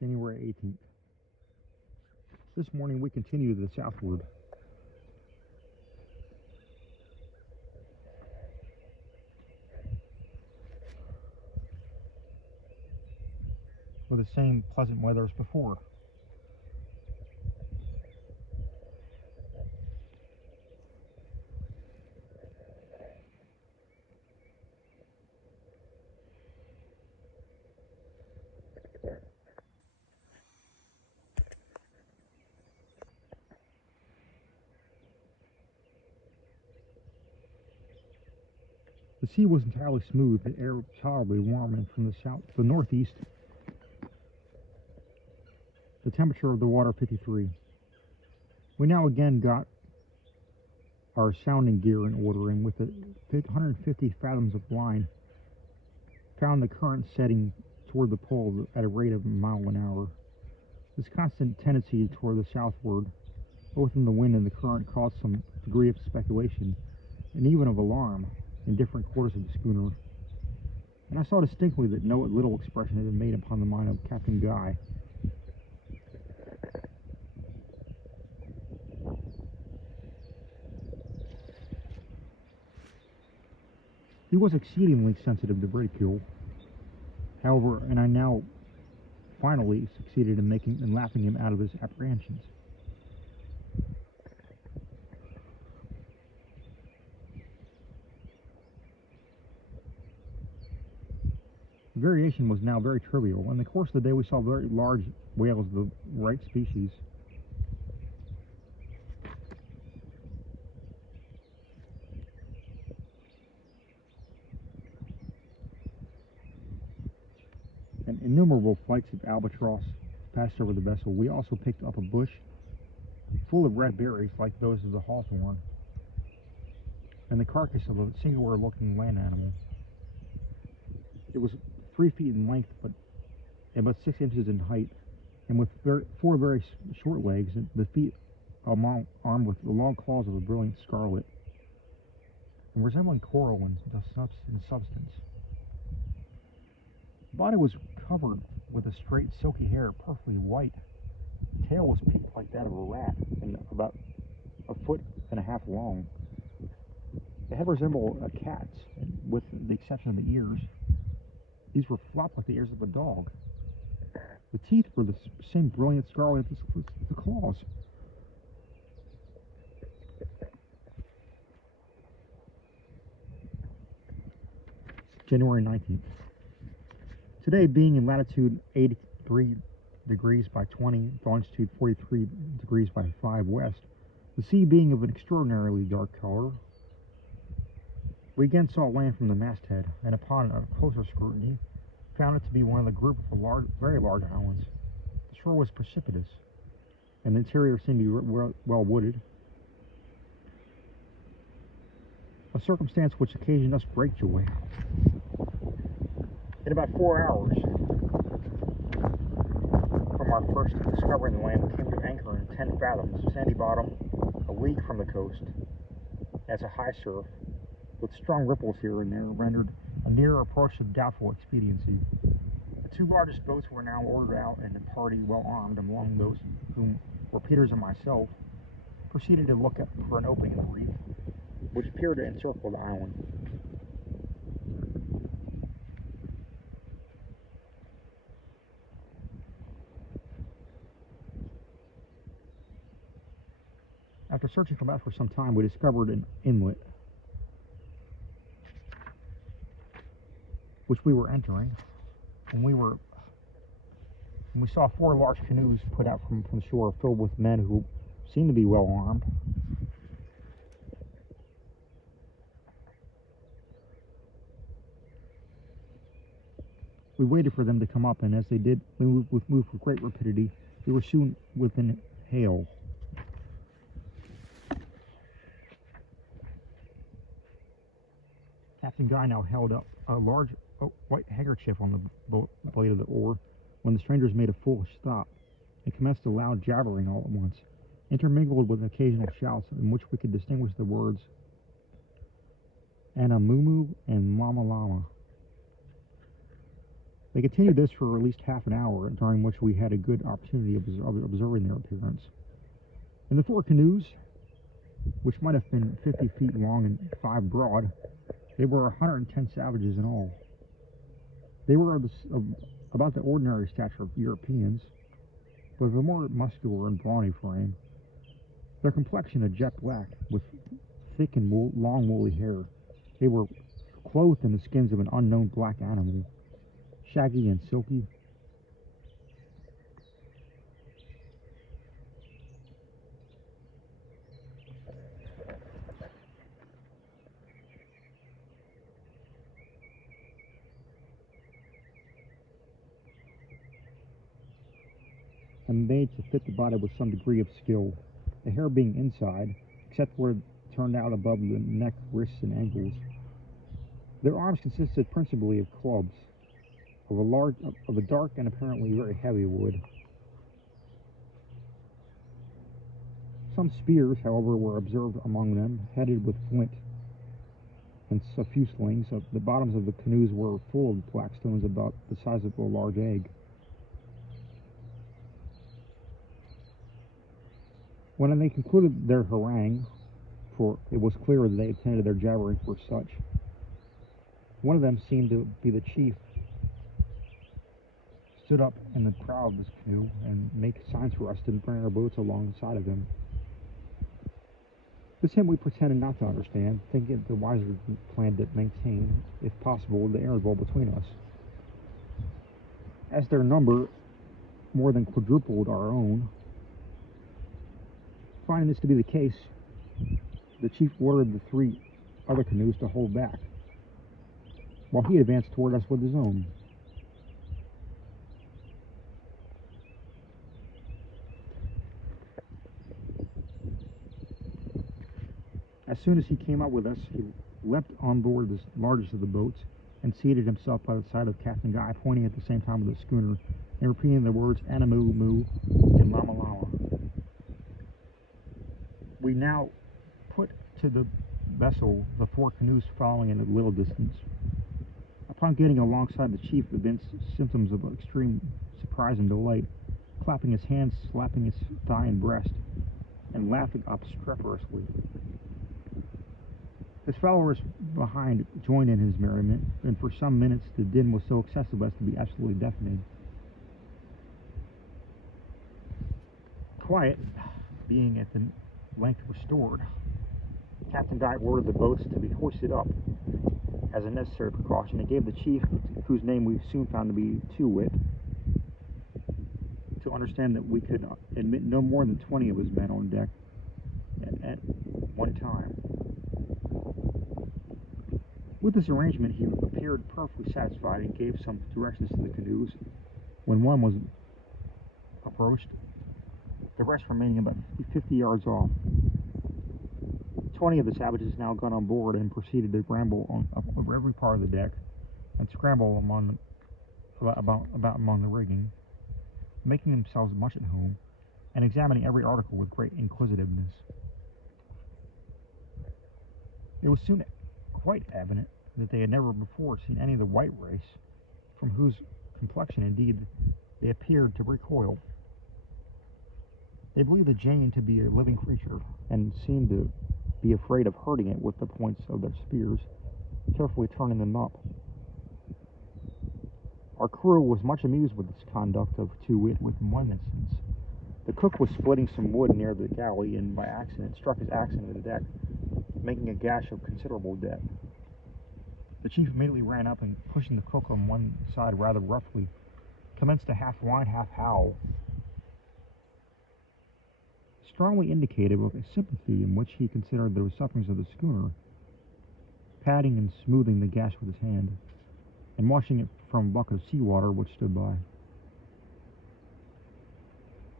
January 18th. This morning we continue to the southward. With the same pleasant weather as before. The sea was entirely smooth, the air tolerably warm, and from the south to the northeast, the temperature of the water 53. We now again got our sounding gear in order, and with 150 fathoms of line, found the current setting toward the pole at a rate of a mile an hour. This constant tendency toward the southward, both in the wind and the current, caused some degree of speculation, and even of alarm, in different quarters of the schooner, and I saw distinctly that no little expression had been made upon the mind of Captain Guy. He was exceedingly sensitive to ridicule, however, and I now finally succeeded in laughing him out of his apprehensions. The variation was now very trivial. In the course of the day we saw very large whales of the right species. And innumerable flights of albatross passed over the vessel. We also picked up a bush full of red berries like those of the hawthorn, and the carcass of a singular looking land animal. It was 3 feet in length, but about 6 inches in height, and with four very short legs, and the feet armed with the long claws of a brilliant scarlet, and resembling coral in substance. The body was covered with a straight, silky hair, perfectly white. The tail was peaked like that of a rat, and about 1.5 feet long. The head resembled a cat's, with the exception of the ears. These were flopped like the ears of a dog. The teeth were the same brilliant scarlet as the claws. January 19th. Today, being in latitude 83 degrees by 20, longitude 43 degrees by 5 west, the sea being of an extraordinarily dark color, we again saw land from the masthead, and upon a closer scrutiny, found it to be one of the group of very large islands. The shore was precipitous, and the interior seemed to be well wooded, a circumstance which occasioned us great joy. In about 4 hours from our first discovering the land, we came to anchor in 10 fathoms, sandy bottom, a league from the coast, as a high surf, with strong ripples here and there, rendered a nearer approach of doubtful expediency. The 2 largest boats were now ordered out, and the party, well armed, among those whom were Peters and myself, proceeded to look for an opening in the reef, which appeared to encircle the island. After searching about for some time, we discovered an inlet, which we were entering, and we saw 4 large canoes put out from the shore, filled with men who seemed to be well armed. We waited for them to come up, and as they did, we moved with great rapidity. We were soon within hail. Captain Guy now held up a large white handkerchief on the blade of the oar, when the strangers made a foolish stop, and commenced a loud jabbering all at once, intermingled with occasional shouts in which we could distinguish the words Anamumu and Mama Lama. They continued this for at least half an hour, during which we had a good opportunity of observing their appearance. In the 4 canoes, which might have been 50 feet long and 5 broad, there were 110 savages in all. They were about the ordinary stature of Europeans, but of a more muscular and brawny frame. Their complexion a jet black, with thick and long woolly hair. They were clothed in the skins of an unknown black animal, shaggy and silky. And made to fit the body with some degree of skill, the hair being inside, except where it turned out above the neck, wrists, and ankles. Their arms consisted principally of clubs, of a dark and apparently very heavy wood. Some spears, however, were observed among them, headed with flint, and a few slings. The bottoms of the canoes were full of black stones about the size of a large egg. When they concluded their harangue, for it was clear that they intended their jabbering for such, one of them seemed to be the chief, stood up in the prow of his canoe and made signs for us to bring our boats alongside of him. This him we pretended not to understand, thinking it the wiser plan to maintain, if possible, the interval between us. As their number more than quadrupled our own, finding this to be the case, the chief ordered the 3 other canoes to hold back, while he advanced toward us with his own. As soon as he came up with us, he leapt on board the largest of the boats and seated himself by the side of Captain Guy, pointing at the same time with the schooner and repeating the words "Anamu Mu" and "Lama Lama." We now put to the vessel, the 4 canoes following at a little distance. Upon getting alongside, the chief evinced symptoms of extreme surprise and delight, clapping his hands, slapping his thigh and breast, and laughing obstreperously. His followers behind joined in his merriment, and for some minutes the din was so excessive as to be absolutely deafening. Quiet being at the length restored, Captain Guy ordered the boats to be hoisted up as a necessary precaution, and gave the chief, whose name we soon found to be Two-Wit, to understand that we could admit no more than 20 of his men on deck at one time. With this arrangement, he appeared perfectly satisfied and gave some directions to the canoes. When one was approached, the rest remaining about 50 yards off. 20 of the savages now got on board and proceeded to ramble over every part of the deck and scramble among the rigging, making themselves much at home and examining every article with great inquisitiveness. It was soon quite evident that they had never before seen any of the white race, from whose complexion, indeed, they appeared to recoil. They believed the Jane to be a living creature, and seemed to be afraid of hurting it with the points of their spears, carefully turning them up. Our crew was much amused with this conduct of Two-Wit, with one instance. The cook was splitting some wood near the galley, and by accident struck his axe into the deck, making a gash of considerable depth. The chief immediately ran up and, pushing the cook on one side rather roughly, commenced to half whine, half howl, strongly indicative of a sympathy in which he considered the sufferings of the schooner, patting and smoothing the gash with his hand, and washing it from a bucket of seawater which stood by.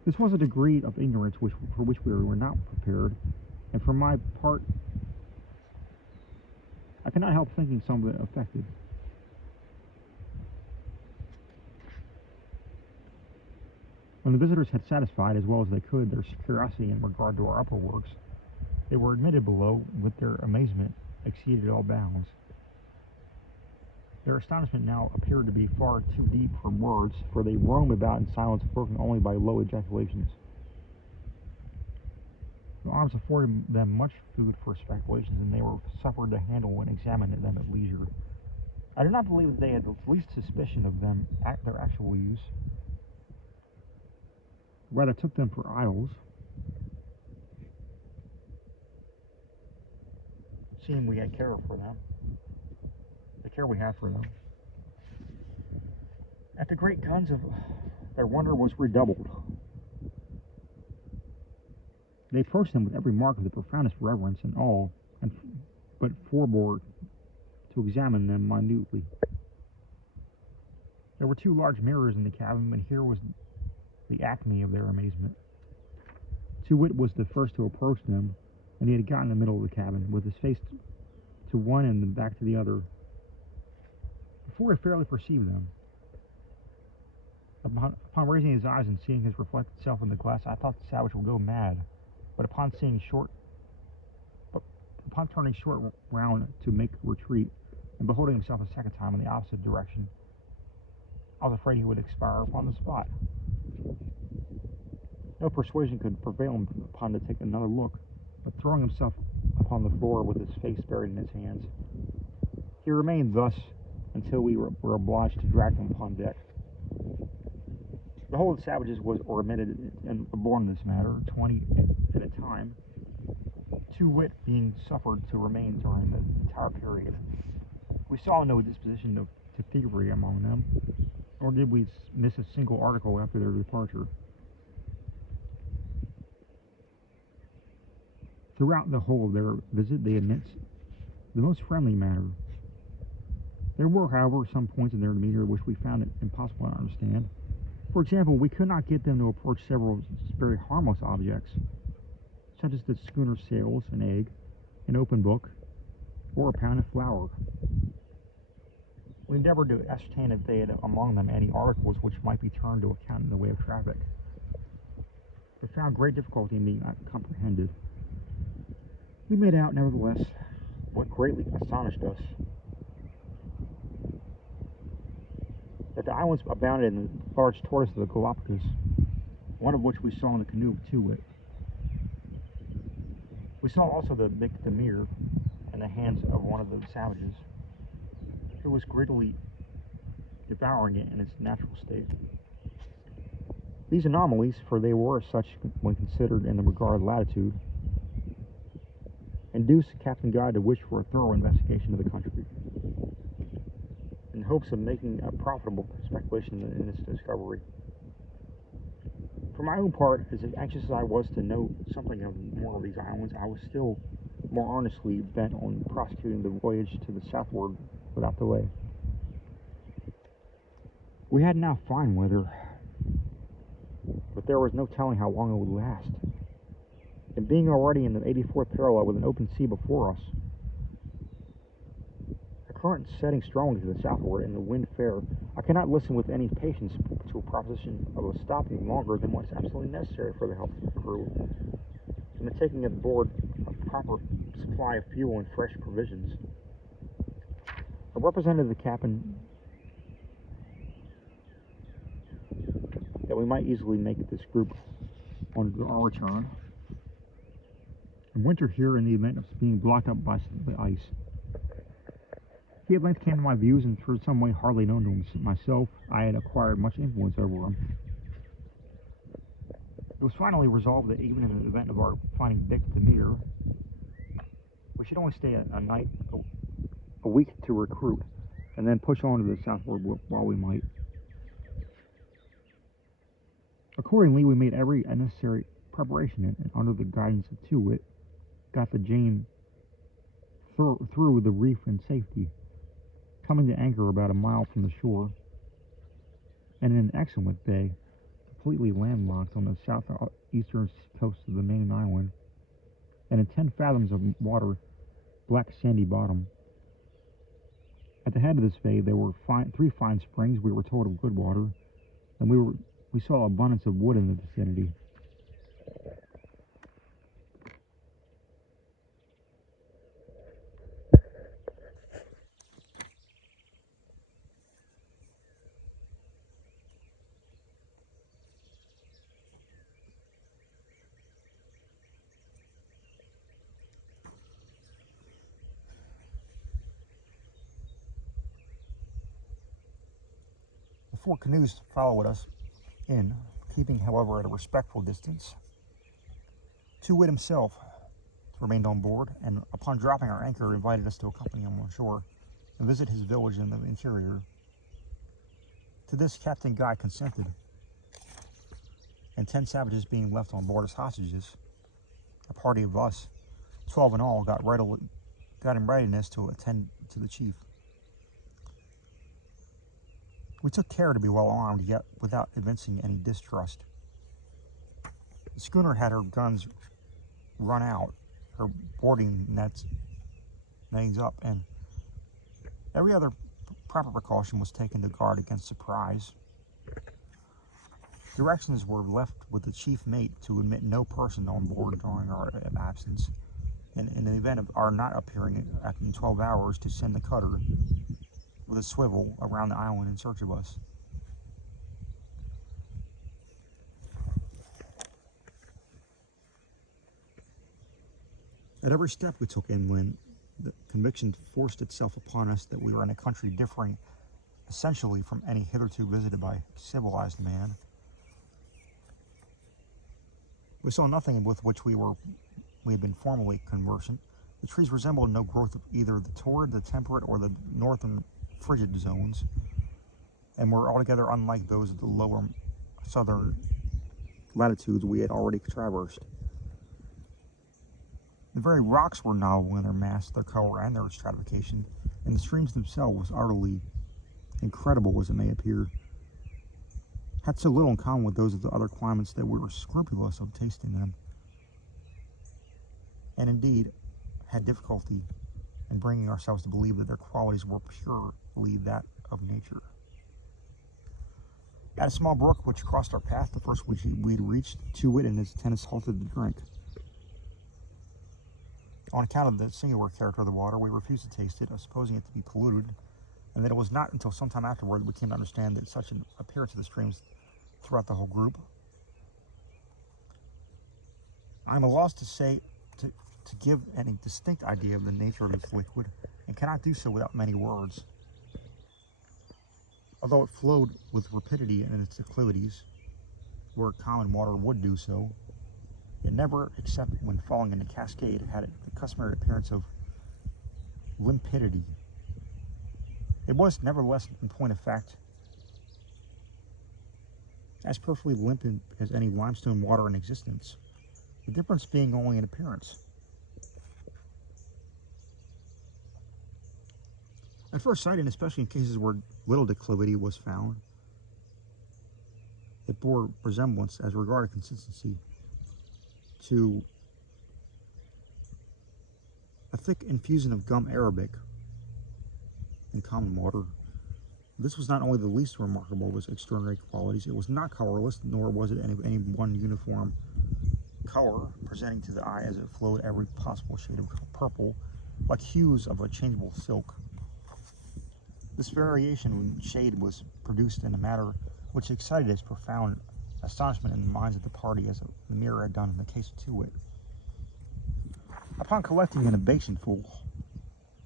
This was a degree of ignorance for which we were not prepared, and for my part, I cannot help thinking some of it affected. When the visitors had satisfied, as well as they could, their curiosity in regard to our upper works, they were admitted below, with their amazement exceeded all bounds. Their astonishment now appeared to be far too deep for words, for they roamed about in silence, broken only by low ejaculations. The arms afforded them much food for speculations, and they were suffered to handle and examine them at leisure. I do not believe that they had the least suspicion of their actual use. Rather took them for idols, seeing we had care for them, the care we had for them. At the great guns of their wonder was redoubled. They approached them with every mark of the profoundest reverence and awe, but forbore to examine them minutely. There were 2 large mirrors in the cabin, and here was the acme of their amazement. Too-wit was the first to approach them, and he had got in the middle of the cabin, with his face to one and then back to the other, before he fairly perceived them. Upon raising his eyes and seeing his reflected self in the glass, I thought the savage would go mad. But upon turning short round to make retreat, and beholding himself a second time in the opposite direction, I was afraid he would expire upon the spot. No persuasion could prevail upon to take another look, but throwing himself upon the floor with his face buried in his hands, he remained thus until we were obliged to drag him upon deck. The whole of the savages were admitted and born in this matter, 20 at a time, Too-wit being suffered to remain during the entire period. We saw no disposition to thievery among them, nor did we miss a single article after their departure. Throughout the whole of their visit, they evinced the most friendly manner. There were, however, some points in their demeanor which we found it impossible to understand. For example, we could not get them to approach several very harmless objects, such as the schooner's sails, an egg, an open book, or a pound of flour. We endeavored to ascertain if they had among them any articles which might be turned to account in the way of traffic, but found great difficulty in being comprehended. We made out, nevertheless, what greatly astonished us, that the islands abounded in the large tortoise of the Galapagos, one of which we saw in the canoe of Too-wit. We saw also the big demir in the hands of one of the savages, who was greedily devouring it in its natural state. These anomalies, for they were such when considered in the regard of latitude, induced Captain Guy to wish for a thorough investigation of the country, in hopes of making a profitable speculation in its discovery. For my own part, as anxious as I was to know something more of these islands, I was still more earnestly bent on prosecuting the voyage to the southward without delay. We had now fine weather, but there was no telling how long it would last. And being already in the 84th parallel with an open sea before us, the current setting strongly to the southward and the wind fair, I cannot listen with any patience to a proposition of stopping longer than what is absolutely necessary for the health of the crew, and the taking aboard a proper supply of fuel and fresh provisions. I represented to the captain that we might easily make this group on our return, and winter here in the event of being blocked up by the ice. He at length came to my views, and through some way hardly known to myself, I had acquired much influence over him. It was finally resolved that even in the event of our finding Vic Demir, we should only stay a week to recruit, and then push on to the southward while we might. Accordingly, we made every necessary preparation, and under the guidance of Too-wit, got the Jane through the reef in safety, coming to anchor about a mile from the shore, and in an excellent bay, completely landlocked on the southeastern coast of the main island, and in 10 fathoms of water, black sandy bottom. At the head of this bay there were 3 fine springs, we were told, of good water, and we saw abundance of wood in the vicinity. 4 canoes followed us in, keeping, however, at a respectful distance. Too Wit himself remained on board, and upon dropping our anchor, invited us to accompany him on shore and visit his village in the interior. To this, Captain Guy consented, and 10 savages being left on board as hostages, a party of us, 12 in all, got in readiness to attend to the chief. We took care to be well armed, yet without evincing any distrust. The schooner had her guns run out, her boarding nettings up, and every other proper precaution was taken to guard against surprise. Directions were left with the chief mate to admit no person on board during our absence, and in the event of our not appearing in 12 hours, to send the cutter with a swivel around the island in search of us. At every step we took inland, the conviction forced itself upon us that we were in a country differing essentially from any hitherto visited by civilized man. We saw nothing with which we had been formerly conversant. The trees resembled no growth of either the torrid, the temperate, or the northern frigid zones, and were altogether unlike those of the lower southern latitudes we had already traversed. The very rocks were novel in their mass, their color, and their stratification, and the streams themselves, utterly incredible as it may appear, had so little in common with those of the other climates that we were scrupulous of tasting them, and indeed had difficulty in bringing ourselves to believe that their qualities were purely that of nature. At a small brook which crossed our path, the first which we had reached, Too Wit and his attendants halted to drink. On account of the singular character of the water, we refused to taste it, supposing it to be polluted, and that it was not until some time afterward that we came to understand that such an appearance of the streams throughout the whole group. I am at a loss to say, to give any distinct idea of the nature of this liquid, and cannot do so without many words. Although it flowed with rapidity in its declivities, where common water would do so, it never, except when falling in a cascade, had the customary appearance of limpidity. It was, nevertheless, in point of fact, as perfectly limpid as any limestone water in existence, the difference being only in appearance. At first sight, and especially in cases where little declivity was found, it bore resemblance, as regarded consistency, to a thick infusion of gum arabic in common water. This was not only the least remarkable of its extraordinary qualities, it was not colorless, nor was it any one uniform color, presenting to the eye as it flowed every possible shade of purple, like hues of a changeable silk. This variation in shade was produced in a manner which excited as profound astonishment in the minds of the party as the mirror had done in the case of Too Wit. Upon collecting an basinful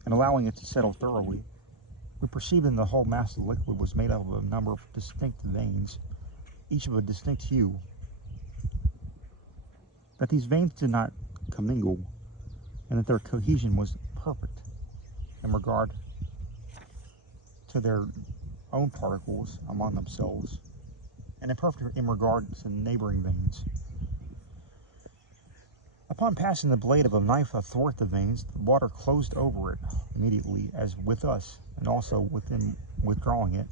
and allowing it to settle thoroughly, we perceived that the whole mass of the liquid was made up of a number of distinct veins, each of a distinct hue. That these veins did not commingle, and that their cohesion was perfect in regard to their own particles among themselves, and imperfect in regard to neighboring veins. Upon passing the blade of a knife athwart the veins, the water closed over it immediately, as with us, and also within withdrawing it,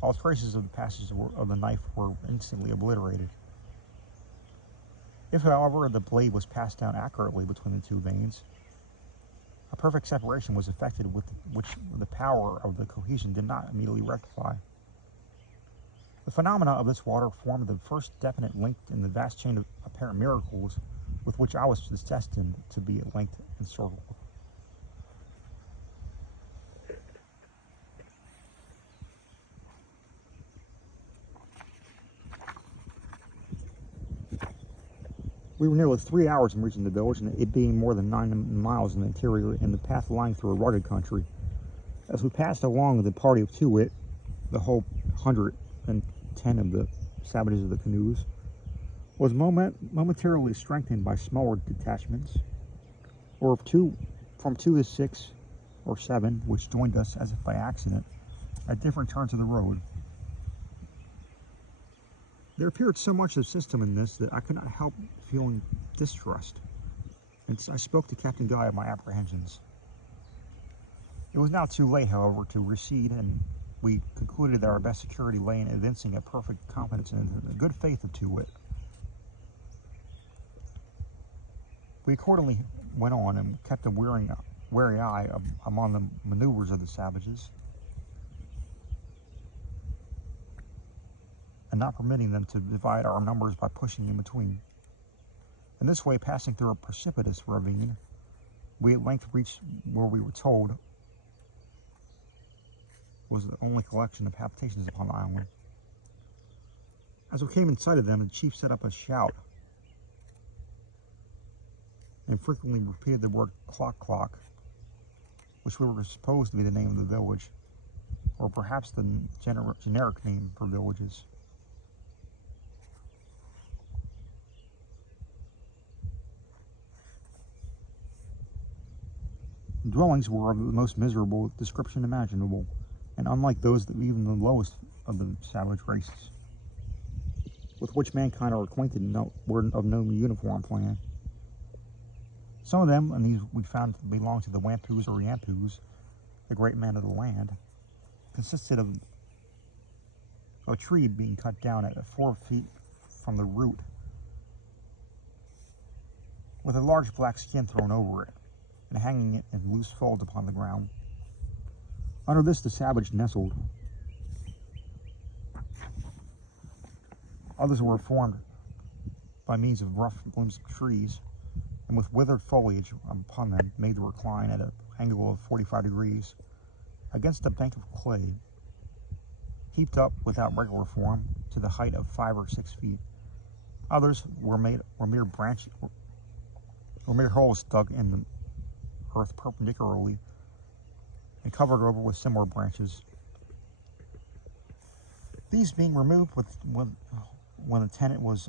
all traces of the passage of the knife were instantly obliterated. If, however, the blade was passed down accurately between the two veins, a perfect separation was effected, which the power of the cohesion did not immediately rectify. The phenomena of this water formed the first definite link in the vast chain of apparent miracles with which I was destined to be at length encircled. We were nearly 3 hours in reaching the village, and it being more than 9 miles in the interior, and the path lying through a rugged country. As we passed along the party of Too Wit, the whole 100, and 10 of the savages of the canoes was momentarily strengthened by smaller detachments, or from 2 to 6 or 7, which joined us as if by accident at different turns of the road. There appeared so much of system in this that I could not help feeling distrust, and I spoke to Captain Guy of my apprehensions. It was now too late, however, to recede, and we concluded that our best security lay in evincing a perfect confidence in the good faith of Too-Wit. We accordingly went on and kept a wary eye among the maneuvers of the savages, and not permitting them to divide our numbers by pushing in between. In this way, passing through a precipitous ravine, we at length reached where we were told was the only collection of habitations upon the island. As we came in sight of them, the chief set up a shout and frequently repeated the word clock clock, which we were supposed to be the name of the village, or perhaps the generic name for villages. The dwellings were of the most miserable description imaginable, and unlike those that even the lowest of the savage races, with which mankind are acquainted, were of no uniform plan. Some of them, and these we found to belong to the Wampoos or Yampoos, the great men of the land, consisted of a tree being cut down at 4 feet from the root, with a large black skin thrown over it, and hanging it in loose folds upon the ground. Under this the savage nestled. Others were formed by means of rough limbs of trees, and with withered foliage upon them made the recline at an angle of 45 degrees against a bank of clay, heaped up without regular form to the height of 5 or 6 feet. Others were mere holes dug in the earth perpendicularly and covered over with similar branches. These being removed when the tenant was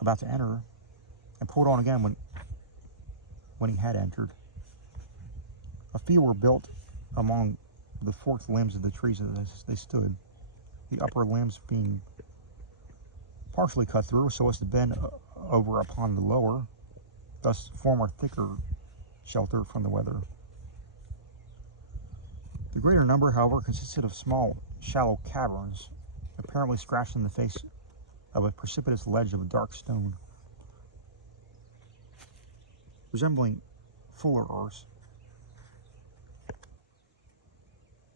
about to enter, and pulled on again when he had entered. A few were built among the forked limbs of the trees as they stood, the upper limbs being partially cut through so as to bend over upon the lower, thus form a thicker shelter from the weather. The greater number, however, consisted of small, shallow caverns, apparently scratched in the face of a precipitous ledge of dark stone, resembling fuller earths,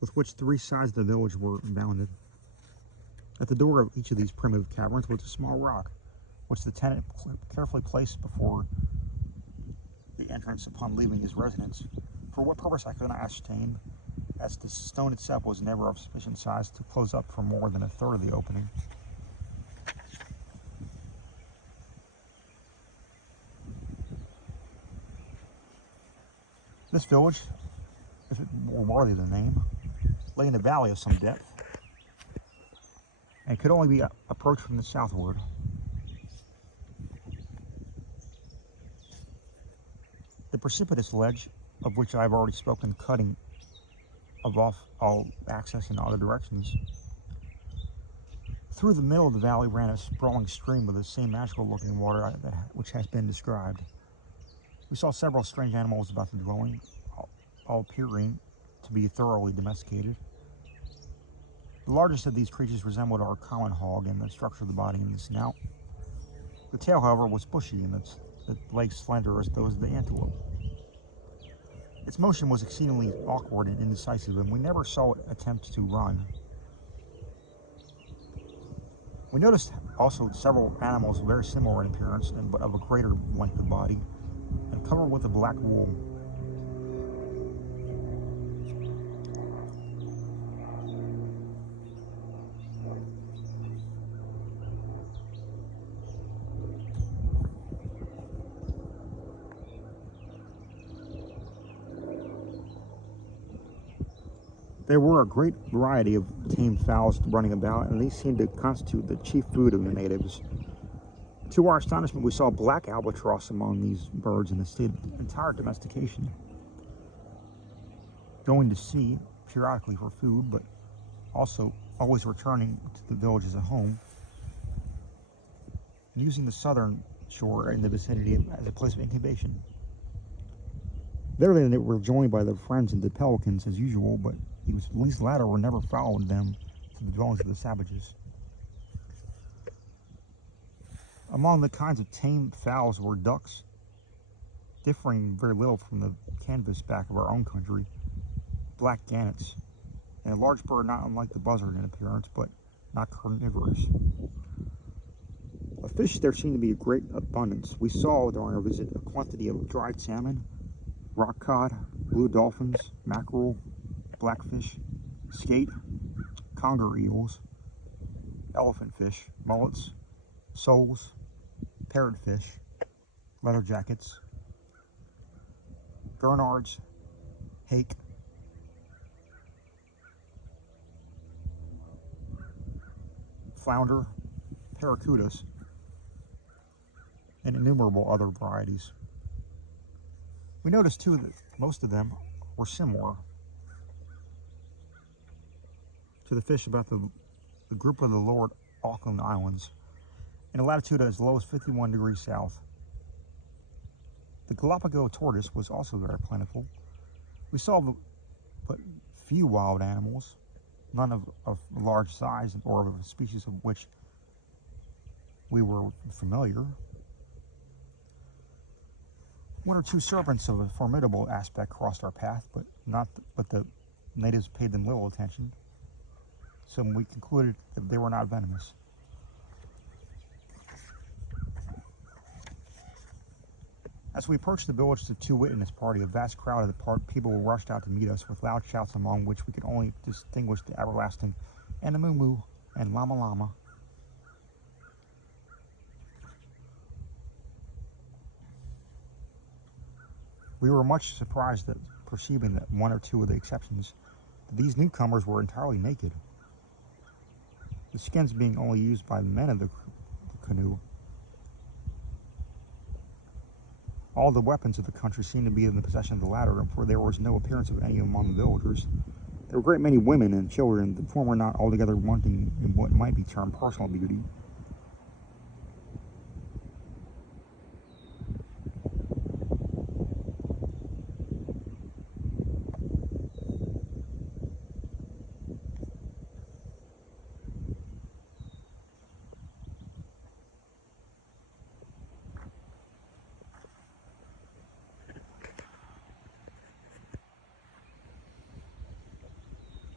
with which 3 sides of the village were bounded. At the door of each of these primitive caverns was a small rock, which the tenant carefully placed before the entrance upon leaving his residence. For what purpose I could not ascertain, as the stone itself was never of sufficient size to close up for more than a third of the opening. This village, if it were worthy of the name, lay in a valley of some depth, and could only be approached from the southward. The precipitous ledge, of which I have already spoken, cutting off all access in other directions. Through the middle of the valley ran a sprawling stream with the same magical-looking water which has been described. We saw several strange animals about the dwelling, all appearing to be thoroughly domesticated. The largest of these creatures resembled our common hog in the structure of the body and the snout. The tail, however, was bushy and the legs slender as those of the antelope. Its motion was exceedingly awkward and indecisive, and we never saw it attempt to run. We noticed also several animals very similar in appearance, but of a greater length of body, and covered with a black wool. There were a great variety of tame fowls running about, and these seemed to constitute the chief food of the natives. To our astonishment, we saw black albatross among these birds in a state of entire domestication, going to sea periodically for food, but also always returning to the village as a home, and using the southern shore in the vicinity as a place of incubation. There they were joined by their friends and the pelicans as usual, but these latter were never followed them to the dwellings of the savages. Among the kinds of tame fowls were ducks, differing very little from the canvasback of our own country, black gannets, and a large bird not unlike the buzzard in appearance, but not carnivorous. Of fish there seemed to be a great abundance. We saw during our visit a quantity of dried salmon, rock cod, blue dolphins, mackerel, blackfish, skate, conger eels, elephant fish, mullets, soles, parrotfish, leather jackets, gurnards, hake, flounder, paracudas, and innumerable other varieties. We noticed too that most of them were similar to the fish about the group of the lower Auckland Islands, in a latitude as low as 51 degrees south. The Galapagos tortoise was also very plentiful. We saw but few wild animals, none of large size or of a species of which we were familiar. One or two serpents of a formidable aspect crossed our path, but the natives paid them little attention, so we concluded that they were not venomous. As we approached the village to Too Wit and his party, a vast crowd of the people rushed out to meet us with loud shouts, among which we could only distinguish the everlasting Anamumu and Lama Lama. We were much surprised at perceiving that one or two of the exceptions, that these newcomers were entirely naked, the skins being only used by the men of the canoe. All the weapons of the country seemed to be in the possession of the latter, and for there was no appearance of any among the villagers. There were a great many women and children, the former not altogether wanting in what might be termed personal beauty.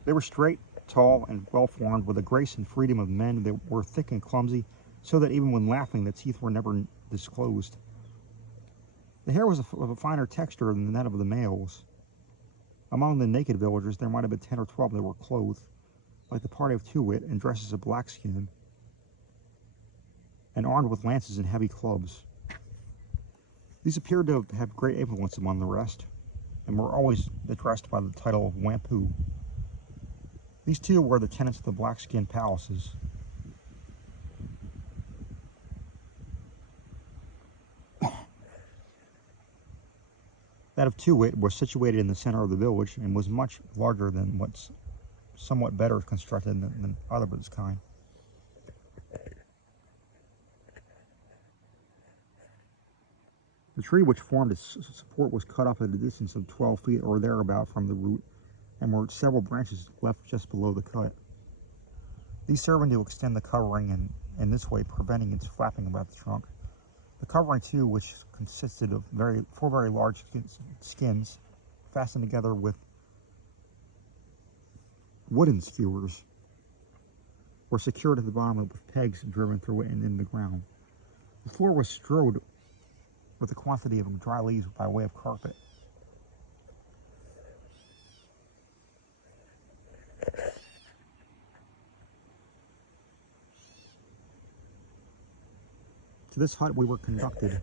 They were straight, tall, and well-formed, with a grace and freedom of men that were thick and clumsy, so that even when laughing, the teeth were never disclosed. The hair was of a finer texture than that of the males. Among the naked villagers, there might have been 10 or 12 that were clothed, like the party of Too Wit, in dresses of black skin, and armed with lances and heavy clubs. These appeared to have great influence among the rest, and were always addressed by the title of Wampu. These two were the tenants of the black-skin palaces. That of Too Wit was situated in the center of the village and was much larger than what's somewhat better constructed than other of its kind. The tree which formed its support was cut off at a distance of 12 feet or thereabout from the root, and were several branches left just below the cut. These served to extend the covering and in this way preventing its flapping about the trunk. The covering too, which consisted of four very large skins fastened together with wooden skewers, were secured at the bottom with pegs driven through it and in the ground. The floor was strewed with a quantity of dry leaves by way of carpet. To this hut we were conducted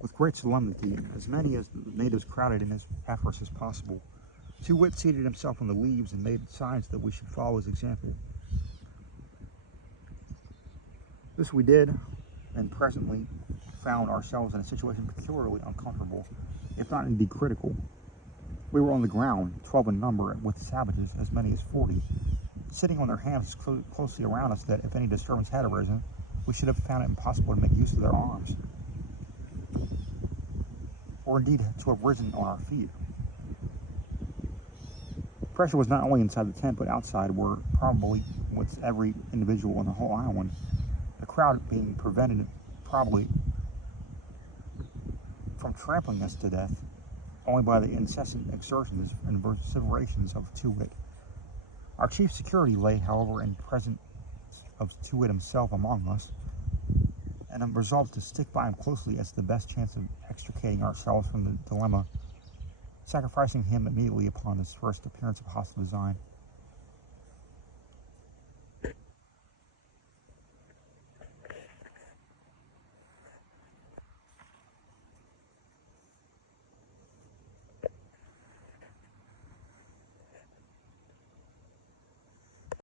with great solemnity, as many as the natives crowded in as efforts as possible. Two-Wit seated himself on the leaves and made signs that we should follow his example. This we did, and presently found ourselves in a situation peculiarly uncomfortable, if not indeed critical. We were on the ground, 12 in number, with savages as many as 40, sitting on their hams closely around us that, if any disturbance had arisen, we should have found it impossible to make use of their arms, or indeed to have risen on our feet. Pressure was not only inside the tent, but outside, where probably with every individual on the whole island, the crowd being prevented probably from trampling us to death only by the incessant exertions and vociferations of Two-Wit. Our chief security lay, however, in presence of Two-Wit himself among us, and I'm resolved to stick by him closely as the best chance of extricating ourselves from the dilemma, sacrificing him immediately upon his first appearance of hostile design.